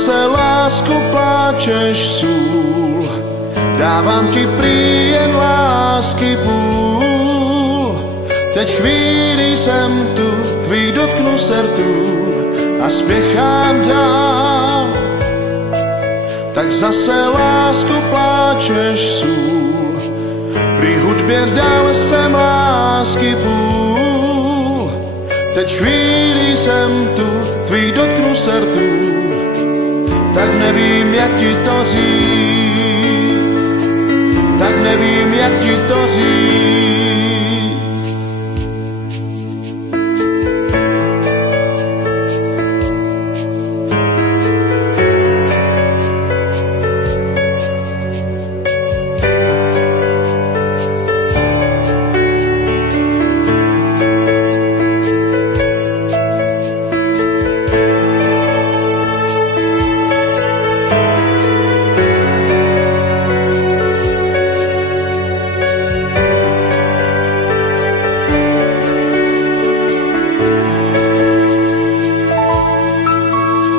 zase lásku pláčeš sůl, dávám ti prý jen lásky půl. Teď chvíli jsem tu, tvý dotknu se rtů a spěchám dál. Tak zase lásku pláčeš sůl, při hudbě dal jsem lásky půl. Teď chvíli jsem tu, tvý dotknu se rtů, tak nevím, jak ti to říct, tak nevím, jak ti to říct.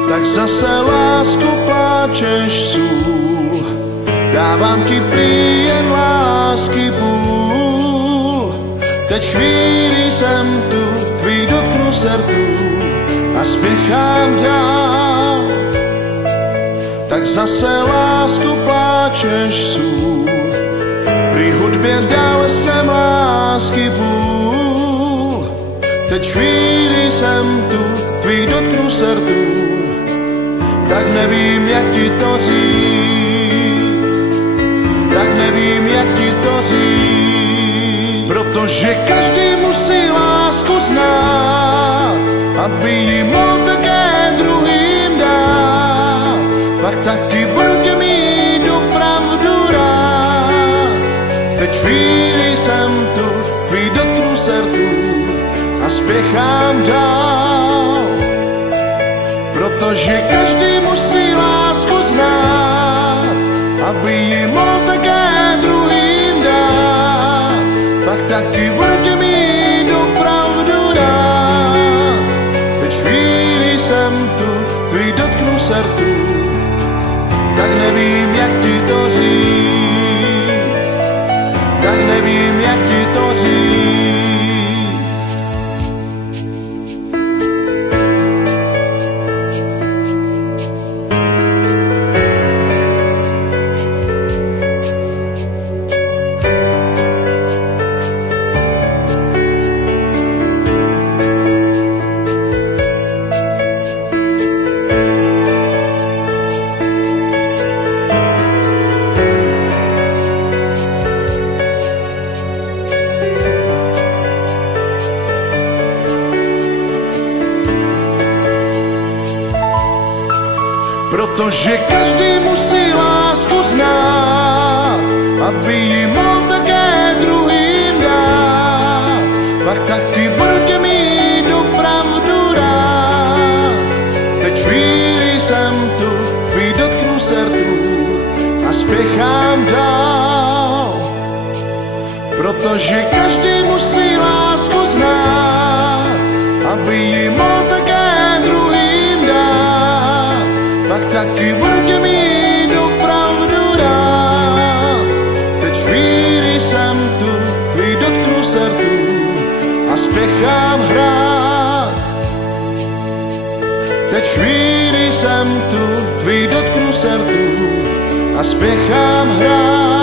Tak zase lásku pláčeš sůl, dávám ti prý jen lásky půl. Teď chvíli jsem tu, tvý dotknu se rtů a spěchám dál. Tak zase lásku pláčeš sůl, při hudbě dal jsem lásky půl. Teď chvíli jsem tu, tvý dotknu se rtů, tak nevím, jak ti to říct, tak nevím, jak ti to říct. Protože každý musí lásku znát, aby ji mohl také druhým dát. Pak taky budu tě mít opravdu rád. Teď chvíli jsem tu, tvý dotknu se rtů a spěchám dál. Protože každý musí lásku znát, aby ji mohl také druhým dát. Pak taky budu tě mít opravdu rád. Teď chvíli jsem tu, tvý dotknu se rtů, tak nevím, jak ti to říct, tak nevím, jak ti to říct. Protože každý musí lásku znát, aby ji mohl také druhým dát. Pak taky budu tě mít opravdu rád. Teď chvíli jsem tu, tvý dotknu se rtů a spěchám dál. Protože každý musí lásku znát, aby ji mohl také druhým dát. Pak taky budu tě mít opravdu rád. Teď chvíli jsem tu, tvý dotknu se rtů a spěchám hrát. Teď chvíli jsem tu, tvý dotknu se rtů a spěchám hrát.